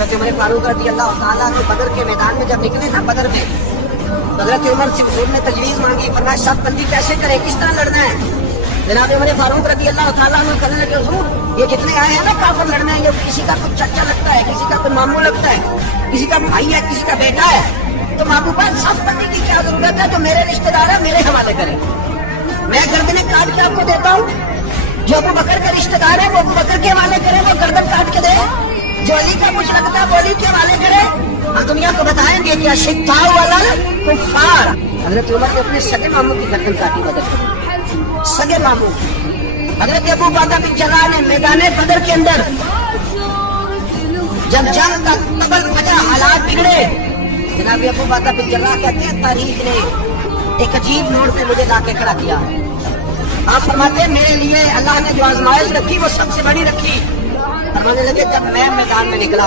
حضرت عمر فاروق رضی اللہ تعالیٰ عنہ بدر کے میدان میں جب نکلے نا بدر میں، حضرت عمر سے حضور نے تجویز مانگی، فرمایا شب بندی کیسے کرے، کس طرح لڑنا ہے؟ جناب عمر فاروق رضی اللہ تعالیٰ عنہ کہنے لگے حضور یہ جتنے آئے ہیں نا کافر لڑنا ہے، یہ کسی کا کچھ چچا لگتا ہے، کسی کا کوئی ماموں لگتا ہے، کسی کا بھائی ہے، کسی کا بیٹا ہے، تو محبوبہ صف بندی کی کیا ضرورت ہے؟ تو میرے رشتے دار ہیں، میرے حوالے کریں، میں گردنیں کاٹ کے آپ کو دیتا ہوں۔ جو ابو بکر کے رشتے دار ہے وہ ابو بکر کے حوالے کرے، وہ گردن کاٹ کے دے۔ جو علی کا کچھ لگتا ہے وہ علی کے حوالے کرے۔ ہم دنیا کو بتائیں گے کہ اشداء علی الکفار، حضرت عمر نے اپنے سگے ماموں کی گردن کاٹی بدر میں، سگے ماموں۔ حضرت ابو عبیدہ بن جراح نے میدان بدر کے اندر جب جنگ کا تبل بجا، حالات بگڑے، جناب ابو عبیدہ بن جراح کہتے ہیں تاریخ نے ایک عجیب موڑ پہ مجھے لا کے کھڑا کیا۔ آپ فرماتے ہیں میرے لیے اللہ نے جو آزمائش رکھی وہ سب سے بڑی رکھی۔ فرمانے لگے جب میں میدان میں نکلا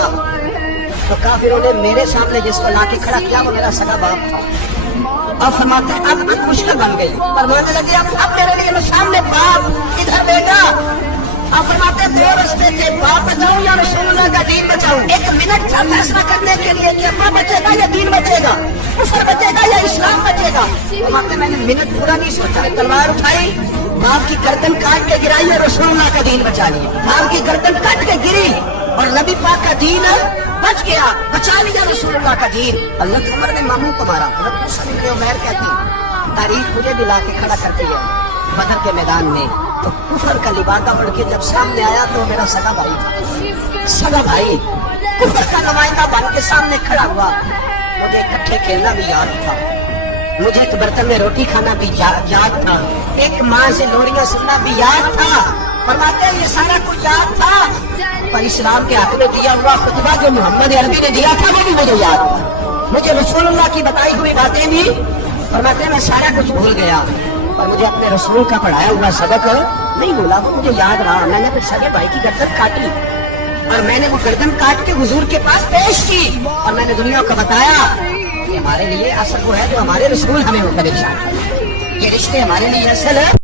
تو کافروں نے میرے سامنے جس کو لا کے کھڑا کیا وہ میرا سگا باپ تھا۔ اب فرماتے ہیں اب مشکل بن گئی، فرمانے لگے اب میرے لیے سامنے باپ، ادھر بیٹا۔ اب فرماتے ہیں دو رستے تھے، باپ بچاؤں یا رسول اللہ کا دین بچاؤں۔ ایک منٹ تھا فیصلہ کرنے کے لیے کہ ابا بچے گا یا دین بچے گا، کفر بچے گا یا اسلام بچے گا۔ فرماتے میں نے منٹ پورا نہیں سوچا، تلوار اٹھائی، باپ کی گردن کاٹ کے گرائی اور رسول اللہ کا دین بچا لیا۔ باپ کی گردن کاٹ کے گری اور نبی پاک کا دین بچ گیا، بچا لیا رسول اللہ کا دین۔ حضرت عمر نے ماموں کو مارا، حضرت مصعب بن عمیر کہتی تاریخ مجھے دلا کے کھڑا کرتی ہے بدر کے میدان میں، تو کفر کا لبادہ بڑھ کے جب سامنے آیا تو میرا سگا بھائی تھا، سگا بھائی کفر کا نمائندہ بن کے سامنے کھڑا ہوا۔ مجھے اکٹھے کھیلنا بھی یاد تھا، مجھے ایک برتن میں روٹی کھانا بھی یاد تھا، ایک ماں سے لوریاں سننا بھی یاد تھا۔ فرماتے ہیں یہ سارا کچھ یاد تھا، پر اسلام کے حق میں دیا ہوا خطبہ جو محمد عربی نے دیا تھا وہ بھی مجھے یاد تھا، مجھے رسول اللہ کی بتائی ہوئی باتیں بھی۔ فرماتے ہیں میں سارا کچھ بھول گیا، پر مجھے اپنے رسول کا پڑھایا ہوا سبق نہیں بولا، وہ مجھے یاد رہا۔ میں نے پھر سگے بھائی کی گردن کاٹی اور میں نے وہ گردن کاٹ کے حضور کے پاس پیش کی اور میں نے دنیا کو بتایا کہ ہمارے لیے اصل وہ ہے جو ہمارے رسول ہمیں وہ کرے، یہ رشتے ہمارے لیے اصل ہے۔